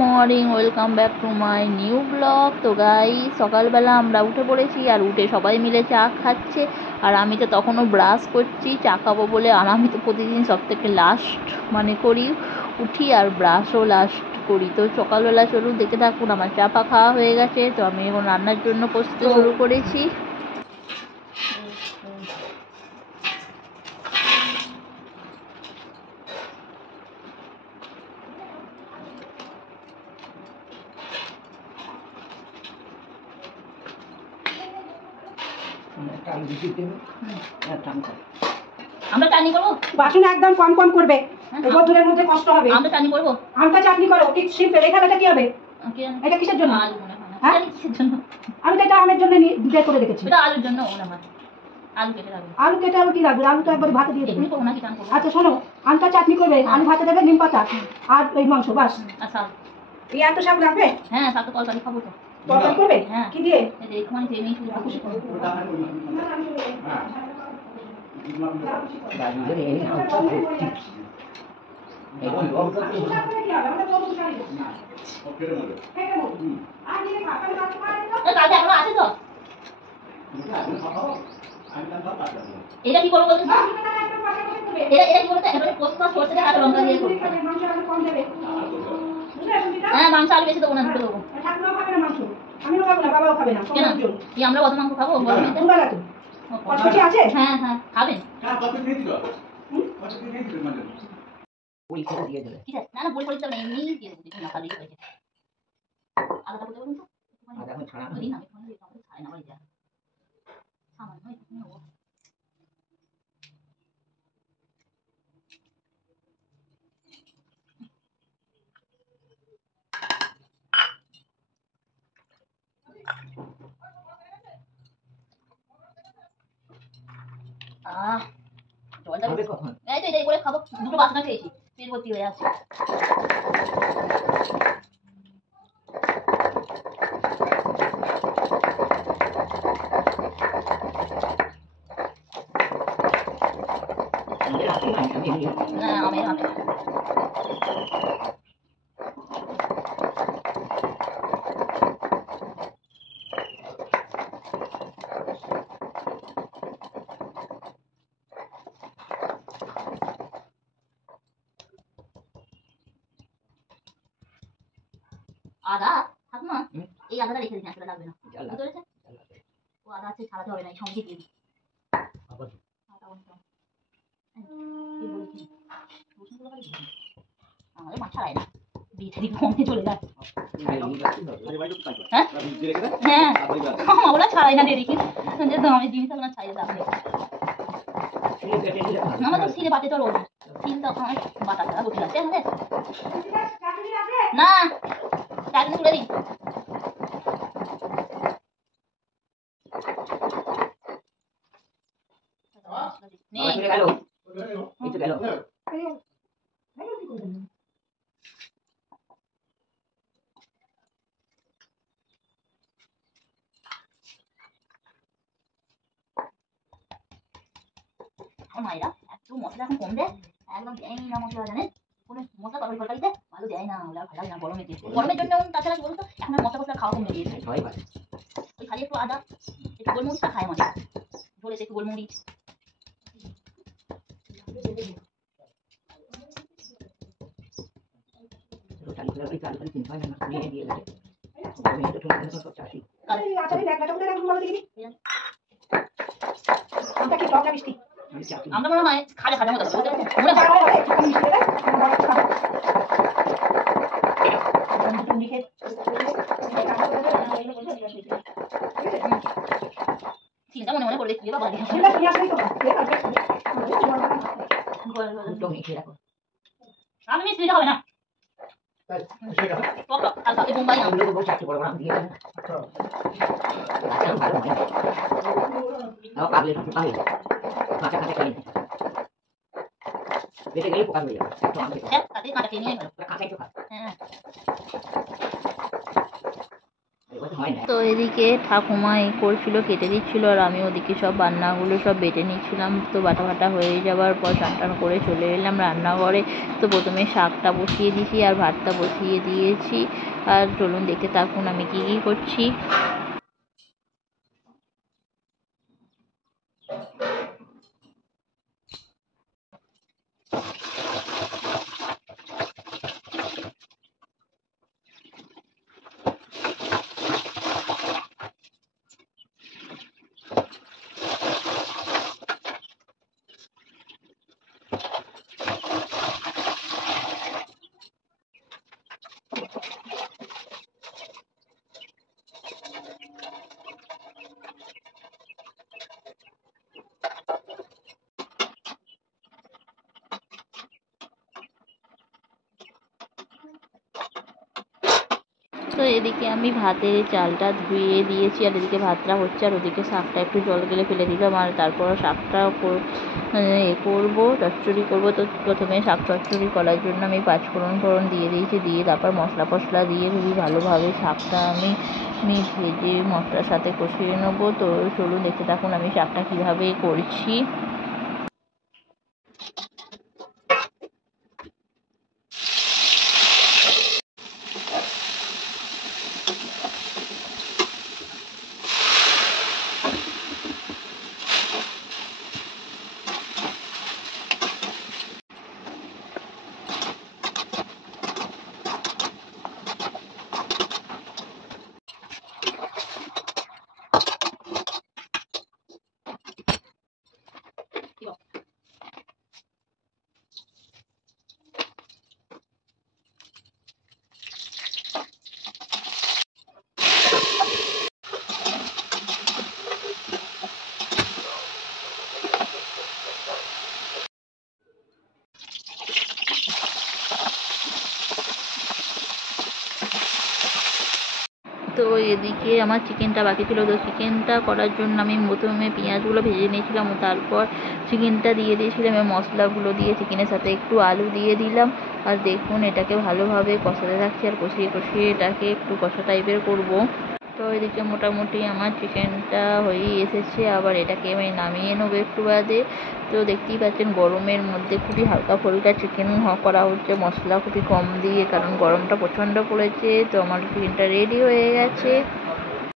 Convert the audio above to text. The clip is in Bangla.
Morning, welcome back to my new blog. তো গাই সকালবেলা আমরা উঠে পড়েছি, আর উঠে সবাই মিলে চা খাচ্ছে, আর আমি তো তখনও ব্রাশ করছি চা খাবো বলে। আর আমি তো প্রতিদিন সব থেকে লাস্ট করি, উঠি আর ব্রাশও লাস্ট করি। তো সকালবেলা চলুন দেখতে থাকুন, আমার চা পা খাওয়া হয়ে গেছে। তো আমি এখন রান্নার জন্য প্রস্তুতি শুরু করেছি। আমরা চাটনি করবো, বাসন একদম কম কম করবে, রোদ্রের মধ্যে কষ্ট হবে। আমরা চাটনি করবো, আমটা চাটনি করো। ঠিক সিম্পল। এই খেলাটা কি হবে? এটা কিসের জন্য? আলু মনে হয় না। হ্যাঁ, কিসের জন্য? আমি তো এটা আমের জন্য বের করে রেখেছি। এটা আলুর জন্য মনে হয়। আলু কেটে রাখবো। আলু কেটে আলু কি রাখবে? আলু তো একবার ভাতে দিয়ে দেবে। এমনি করবো নাকি চান করবো? আচ্ছা শোনো, আমটা চাটনি করবে, আলু ভাতে দেবে, নিম পাতা আর ওই মাংস, বাস। আচ্ছা, এই এত শাক লাগবে? হ্যাঁ, শাক তো তরকারি খাবো তো। তরকারি করবে? হ্যাঁ। কি দিয়ে? এই যে এখানে যে মেয়ে কালকে এখনো আছে তো। এটা কি করবো বলতো? এটা কি বলতো? এবারে পোস্ত সরষে দিয়ে আর লঙ্কা দিয়ে করবো। হ্যাঁ, মাংস আলু বেশি দেবো না, দুটো দেবো। আমিও খাবো না, বাবাও খাবে না। কেন? কি আমরা কত মাংস খাবো? দুবেলা তো কচুচি আছে? হ্যাঁ হ্যাঁ, খাবেন? বই করে দিয়ে দেবে। ঠিক আছে, না না, বই পড়তে হবে না, এমনি দিয়ে দেবো, কিছু না খালি হয়েছে। আলাদা করে দেবো তো। আর এখন ছাড়া দিন আমি ফোনে দিয়ে আমাকে ছাড়ে না বলে যা। সামান্য একটু নেবো। জলটা হবে কখন? এই তো এটাই করে খাবো। দুটো বাসনা খেয়েছি, পেট ভর্তি হয়ে আছে। না আমি হাতে আদা থাক না, এই আদাটা রেখে দিন, আসলে লাগবে না। বুঝতে পেরেছেন? ও আদা আছে, ছাড়াতে হবে না, এই সঙ্গে দিয়ে দিই। আমাদের মা ছাড়ায় না, দিয়ে দিই, কমে চলে যায়। হ্যাঁ হ্যাঁ, ওরা ছাড়াই না, দিয়ে দেখি আমি জিনিস আপনার ছাড়িয়ে দেওয়া আমাদের সিলে বাটে তো রোজ সিল তো আমার বাটা ছাড়া বসে আছে আমাদের না, চাটনি তুলে দিই। মায়েরা একটু মশলা এখন কম দেয়, একদম দেয় না মশলা, জানেন? কোনো মশলা তরকারিতে ভালো দেয় না, ওরা ভালো লাগে না গরমের দিন। গরমের জন্য তাছাড়া বলতো এখন মশলা ফসলা খাওয়া কমে দিয়েছে। ওই খালি একটু আদা, একটু গোলমরিচটা খায় আমাদের, ঝোলেতে একটু গোলমরিচ। আমরা মনে হয় খাজা খাজা মতো মনে হয়। মনে মনে করে দেখি বাবা, আমি মিষ্টি হবে না। বোম্বাই বেটে গেলে পোকা হয়ে যাবে। তাতে কাঁটা খেয়ে নিয়ে কাঁচাই তো খা। হ্যাঁ হয় না। তো এদিকে ঠাকুমা করছিল, কেটে দিচ্ছিল, আর আমি ওদিকে সব রান্নাগুলো সব বেটে নিচ্ছিলাম। তো বাটা বাটা হয়ে যাওয়ার পর স্নান টান করে চলে এলাম রান্নাঘরে। তো প্রথমে শাকটা বসিয়ে দিয়েছি আর ভাতটা বসিয়ে দিয়েছি। আর চলুন দেখতে থাকুন আমি কী কী করছি। তো এদিকে আমি ভাতের চালটা ধুয়ে দিয়েছি, আর এদিকে ভাতটা হচ্ছে, আর ওদিকে শাকটা একটু জল গেলে ফেলে দিলাম। আর তারপর শাকটা করবো, চচ্চড়ি করবো। তো প্রথমে শাক চচ্চড়ি করার জন্য আমি পাঁচফোড়ন দিয়ে দিয়েছি, দিয়ে তারপর মশলা ফসলা দিয়ে খুবই ভালোভাবে শাকটা আমি ভেজে মশলার সাথে কষিয়ে নেবো। তো চলুন দেখতে থাকুন আমি শাকটা কীভাবে করছি। তো এদিকে আমার চিকেনটা বাকি ছিল। তো চিকেনটা করার জন্য আমি প্রথমে পেঁয়াজগুলো ভেজে নিয়েছিলাম, তারপর চিকেনটা দিয়ে দিয়েছিলাম এবং মশলাগুলো দিয়ে চিকেনের সাথে একটু আলু দিয়ে দিলাম। আর দেখুন এটাকে ভালোভাবে কষাতে থাকছি, আর কষিয়ে কষিয়ে এটাকে একটু কষা টাইপের করব। তো এদিকে মোটামুটি আমার চিকেনটা হয়েই এসেছে। আবার এটাকে আমি নামিয়ে নেবো একটু বাদে। তো দেখতেই পাচ্ছেন গরমের মধ্যে খুবই হালকা ফুলকা চিকেন করা হচ্ছে, মশলা খুবই কম দিয়ে, কারণ গরমটা প্রচণ্ড পড়েছে। তো আমার চিকেনটা রেডি হয়ে গেছে।